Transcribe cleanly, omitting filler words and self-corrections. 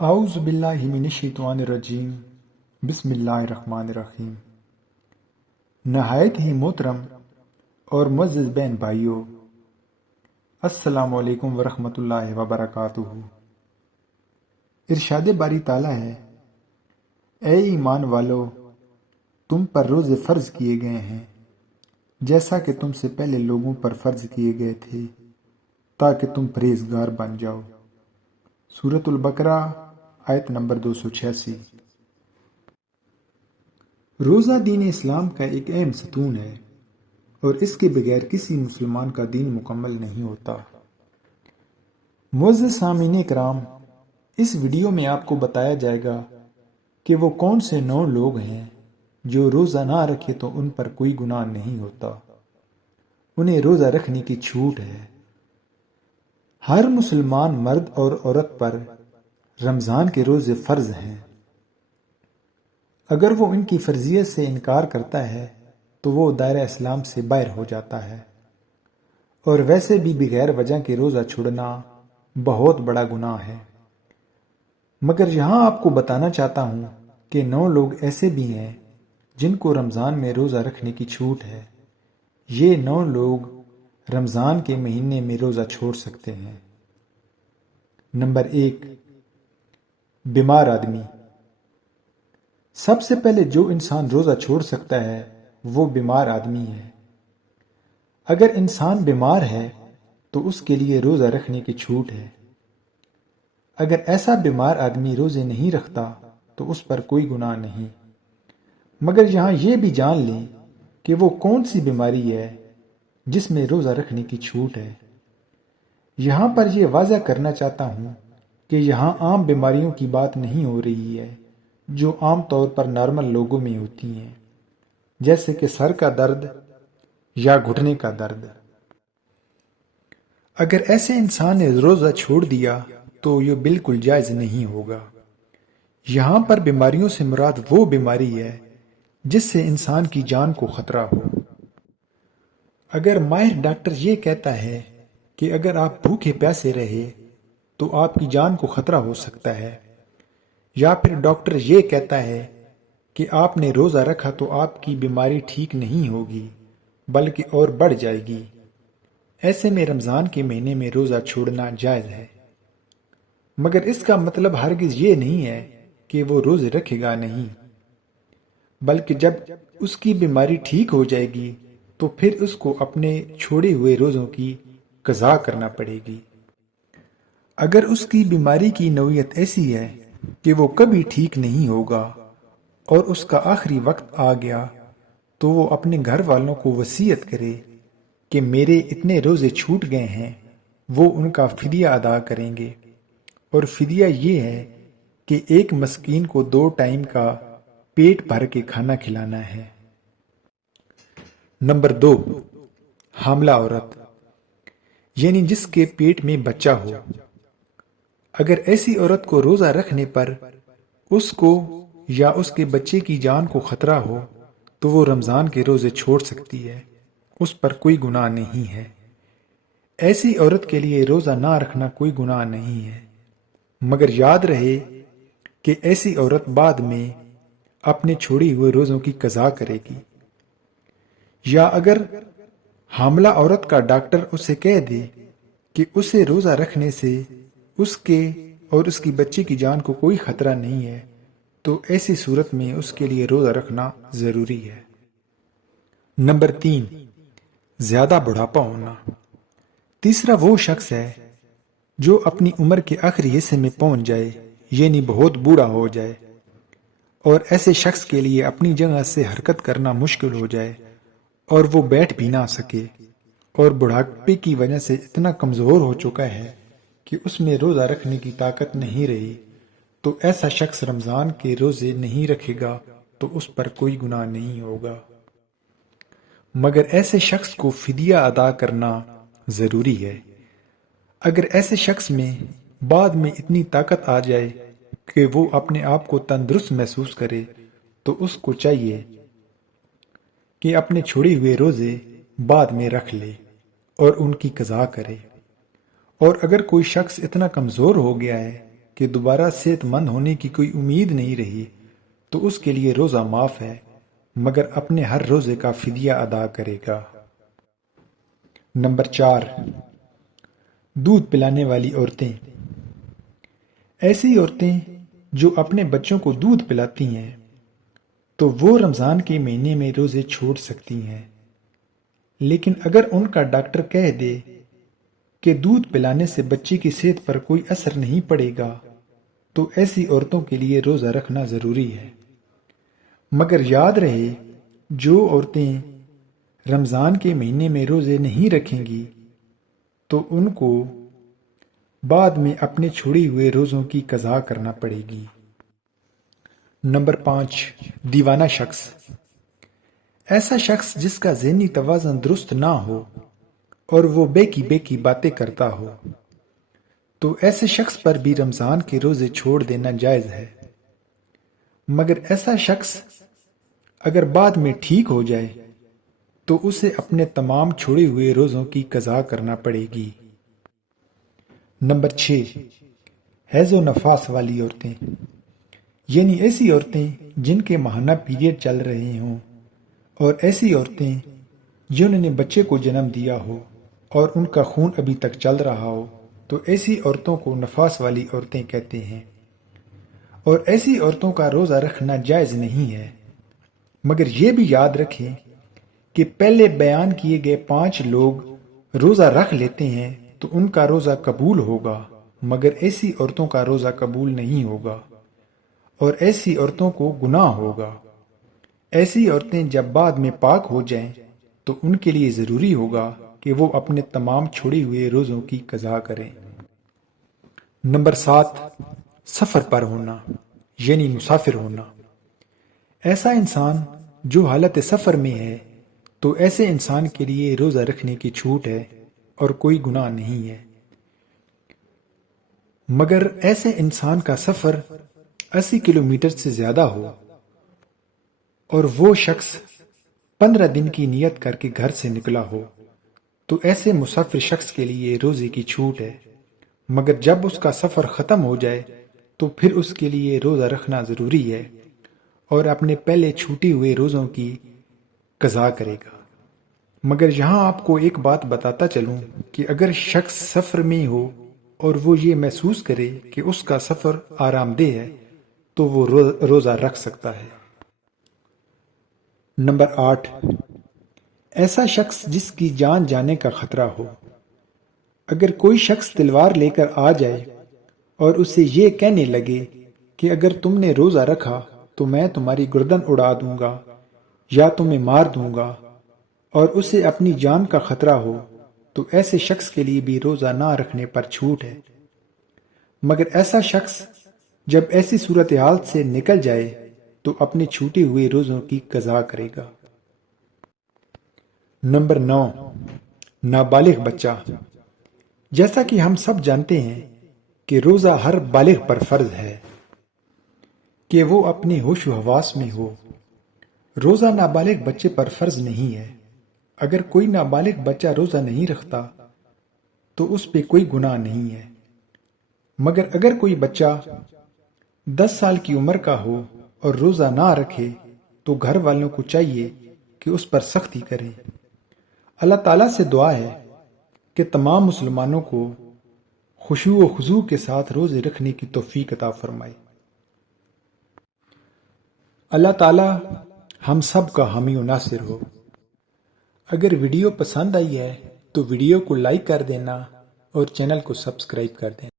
اعوذ باللہ من الشیطان الرجیم بسم اللہ الرحمن الرحیم۔ نہایت ہی محترم اور معزز بہن بھائیوں، السلام علیکم ورحمۃ اللہ وبرکاتہ۔ ارشاد باری تعالیٰ ہے، اے ایمان والو، تم پر روزے فرض کیے گئے ہیں جیسا کہ تم سے پہلے لوگوں پر فرض کیے گئے تھے تاکہ تم پرہیزگار بن جاؤ۔ سورۃ البقرہ آیت نمبر 286۔ روزہ دین اسلام کا ایک اہم ستون ہے اور اس کے بغیر کسی مسلمان کا دین مکمل نہیں ہوتا۔ معزز سامعین کرام، اس ویڈیو میں آپ کو بتایا جائے گا کہ وہ کون سے 9 لوگ ہیں جو روزہ نہ رکھے تو ان پر کوئی گناہ نہیں ہوتا، انہیں روزہ رکھنے کی چھوٹ ہے۔ ہر مسلمان مرد اور عورت پر رمضان کے روزے فرض ہیں۔ اگر وہ ان کی فرضیت سے انکار کرتا ہے تو وہ دائرہ اسلام سے باہر ہو جاتا ہے، اور ویسے بھی بغیر وجہ کے روزہ چھوڑنا بہت بڑا گناہ ہے۔ مگر یہاں آپ کو بتانا چاہتا ہوں کہ 9 لوگ ایسے بھی ہیں جن کو رمضان میں روزہ رکھنے کی چھوٹ ہے۔ یہ 9 لوگ رمضان کے مہینے میں روزہ چھوڑ سکتے ہیں۔ نمبر 1، بیمار آدمی۔ سب سے پہلے جو انسان روزہ چھوڑ سکتا ہے وہ بیمار آدمی ہے۔ اگر انسان بیمار ہے تو اس کے لیے روزہ رکھنے کی چھوٹ ہے۔ اگر ایسا بیمار آدمی روزے نہیں رکھتا تو اس پر کوئی گناہ نہیں۔ مگر یہاں یہ بھی جان لیں کہ وہ کون سی بیماری ہے جس میں روزہ رکھنے کی چھوٹ ہے۔ یہاں پر یہ واضح کرنا چاہتا ہوں کہ یہاں عام بیماریوں کی بات نہیں ہو رہی ہے جو عام طور پر نارمل لوگوں میں ہوتی ہیں، جیسے کہ سر کا درد یا گھٹنے کا درد۔ اگر ایسے انسان نے روزہ چھوڑ دیا تو یہ بالکل جائز نہیں ہوگا۔ یہاں پر بیماریوں سے مراد وہ بیماری ہے جس سے انسان کی جان کو خطرہ ہو۔ اگر ماہر ڈاکٹر یہ کہتا ہے کہ اگر آپ بھوکے پیاسے رہے تو آپ کی جان کو خطرہ ہو سکتا ہے، یا پھر ڈاکٹر یہ کہتا ہے کہ آپ نے روزہ رکھا تو آپ کی بیماری ٹھیک نہیں ہوگی بلکہ اور بڑھ جائے گی، ایسے میں رمضان کے مہینے میں روزہ چھوڑنا جائز ہے۔ مگر اس کا مطلب ہرگز یہ نہیں ہے کہ وہ روزے رکھے گا نہیں، بلکہ جب اس کی بیماری ٹھیک ہو جائے گی تو پھر اس کو اپنے چھوڑے ہوئے روزوں کی قضا کرنا پڑے گی۔ اگر اس کی بیماری کی نوعیت ایسی ہے کہ وہ کبھی ٹھیک نہیں ہوگا اور اس کا آخری وقت آ گیا تو وہ اپنے گھر والوں کو وصیت کرے کہ میرے اتنے روزے چھوٹ گئے ہیں، وہ ان کا فدیہ ادا کریں گے، اور فدیہ یہ ہے کہ ایک مسکین کو 2 ٹائم کا پیٹ بھر کے کھانا کھلانا ہے۔ نمبر 2، حاملہ عورت، یعنی جس کے پیٹ میں بچہ ہو۔ اگر ایسی عورت کو روزہ رکھنے پر اس کو یا اس کے بچے کی جان کو خطرہ ہو تو وہ رمضان کے روزے چھوڑ سکتی ہے، اس پر کوئی گناہ نہیں ہے۔ ایسی عورت کے لیے روزہ نہ رکھنا کوئی گناہ نہیں ہے، مگر یاد رہے کہ ایسی عورت بعد میں اپنے چھوڑے ہوئے روزوں کی قضا کرے گی۔ یا اگر حاملہ عورت کا ڈاکٹر اسے کہہ دے کہ اسے روزہ رکھنے سے اس کے اور اس کی بچی کی جان کو کوئی خطرہ نہیں ہے تو ایسی صورت میں اس کے لیے روزہ رکھنا ضروری ہے۔ نمبر 3، زیادہ بڑھاپا ہونا۔ تیسرا وہ شخص ہے جو اپنی عمر کے آخری حصے میں پہنچ جائے، یعنی بہت بوڑھا ہو جائے، اور ایسے شخص کے لیے اپنی جگہ سے حرکت کرنا مشکل ہو جائے اور وہ بیٹھ بھی نہ سکے، اور بڑھاپے کی وجہ سے اتنا کمزور ہو چکا ہے کہ اس میں روزہ رکھنے کی طاقت نہیں رہی، تو ایسا شخص رمضان کے روزے نہیں رکھے گا تو اس پر کوئی گناہ نہیں ہوگا۔ مگر ایسے شخص کو فدیہ ادا کرنا ضروری ہے۔ اگر ایسے شخص میں بعد میں اتنی طاقت آ جائے کہ وہ اپنے آپ کو تندرست محسوس کرے تو اس کو چاہیے کہ اپنے چھوڑے ہوئے روزے بعد میں رکھ لے اور ان کی قضا کرے۔ اور اگر کوئی شخص اتنا کمزور ہو گیا ہے کہ دوبارہ صحت مند ہونے کی کوئی امید نہیں رہی تو اس کے لیے روزہ معاف ہے، مگر اپنے ہر روزے کا فدیہ ادا کرے گا۔ نمبر 4، دودھ پلانے والی عورتیں۔ ایسی عورتیں جو اپنے بچوں کو دودھ پلاتی ہیں تو وہ رمضان کے مہینے میں روزے چھوڑ سکتی ہیں، لیکن اگر ان کا ڈاکٹر کہہ دے کہ دودھ پلانے سے بچے کی صحت پر کوئی اثر نہیں پڑے گا تو ایسی عورتوں کے لیے روزہ رکھنا ضروری ہے۔ مگر یاد رہے، جو عورتیں رمضان کے مہینے میں روزے نہیں رکھیں گی تو ان کو بعد میں اپنے چھوڑے ہوئے روزوں کی قضا کرنا پڑے گی۔ نمبر 5، دیوانہ شخص۔ ایسا شخص جس کا ذہنی توازن درست نہ ہو اور وہ بے کی باتیں کرتا ہو تو ایسے شخص پر بھی رمضان کے روزے چھوڑ دینا جائز ہے، مگر ایسا شخص اگر بعد میں ٹھیک ہو جائے تو اسے اپنے تمام چھوڑے ہوئے روزوں کی قضا کرنا پڑے گی۔ نمبر 6، حیض و نفاس والی عورتیں، یعنی ایسی عورتیں جن کے ماہانہ پیریڈ چل رہے ہوں، اور ایسی عورتیں جنہوں نے بچے کو جنم دیا ہو اور ان کا خون ابھی تک چل رہا ہو تو ایسی عورتوں کو نفاس والی عورتیں کہتے ہیں، اور ایسی عورتوں کا روزہ رکھنا جائز نہیں ہے۔ مگر یہ بھی یاد رکھیں کہ پہلے بیان کیے گئے 5 لوگ روزہ رکھ لیتے ہیں تو ان کا روزہ قبول ہوگا، مگر ایسی عورتوں کا روزہ قبول نہیں ہوگا اور ایسی عورتوں کو گناہ ہوگا۔ ایسی عورتیں جب بعد میں پاک ہو جائیں تو ان کے لیے ضروری ہوگا کہ وہ اپنے تمام چھوڑے ہوئے روزوں کی قضا کریں۔ نمبر 7، سفر پر ہونا، یعنی مسافر ہونا۔ ایسا انسان جو حالت سفر میں ہے تو ایسے انسان کے لیے روزہ رکھنے کی چھوٹ ہے اور کوئی گناہ نہیں ہے، مگر ایسے انسان کا سفر 80 کلومیٹر سے زیادہ ہو اور وہ شخص 15 دن کی نیت کر کے گھر سے نکلا ہو تو ایسے مسافر شخص کے لیے روزے کی چھوٹ ہے، مگر جب اس کا سفر ختم ہو جائے تو پھر اس کے لیے روزہ رکھنا ضروری ہے اور اپنے پہلے چھوٹے ہوئے روزوں کی قضا کرے گا۔ مگر یہاں آپ کو ایک بات بتاتا چلوں کہ اگر شخص سفر میں ہو اور وہ یہ محسوس کرے کہ اس کا سفر آرام دہ ہے تو وہ روزہ رکھ سکتا ہے۔ نمبر 8، ایسا شخص جس کی جان جانے کا خطرہ ہو۔ اگر کوئی شخص تلوار لے کر آ جائے اور اسے یہ کہنے لگے کہ اگر تم نے روزہ رکھا تو میں تمہاری گردن اڑا دوں گا یا تمہیں مار دوں گا، اور اسے اپنی جان کا خطرہ ہو تو ایسے شخص کے لیے بھی روزہ نہ رکھنے پر چھوٹ ہے، مگر ایسا شخص جب ایسی صورتحال سے نکل جائے تو اپنے چھوٹے ہوئے روزوں کی قضا کرے گا۔ نمبر 9، نابالغ بچہ۔ جیسا کہ ہم سب جانتے ہیں کہ روزہ ہر بالغ پر فرض ہے کہ وہ اپنے ہوش و حواس میں ہو۔ روزہ نابالغ بچے پر فرض نہیں ہے۔ اگر کوئی نابالغ بچہ روزہ نہیں رکھتا تو اس پہ کوئی گناہ نہیں ہے، مگر اگر کوئی بچہ 10 سال کی عمر کا ہو اور روزہ نہ رکھے تو گھر والوں کو چاہیے کہ اس پر سختی کریں۔ اللہ تعالیٰ سے دعا ہے کہ تمام مسلمانوں کو خشوع و خضوع کے ساتھ روزے رکھنے کی توفیق عطا فرمائے۔ اللہ تعالیٰ ہم سب کا حامی و ناصر ہو۔ اگر ویڈیو پسند آئی ہے تو ویڈیو کو لائک کر دینا اور چینل کو سبسکرائب کر دینا۔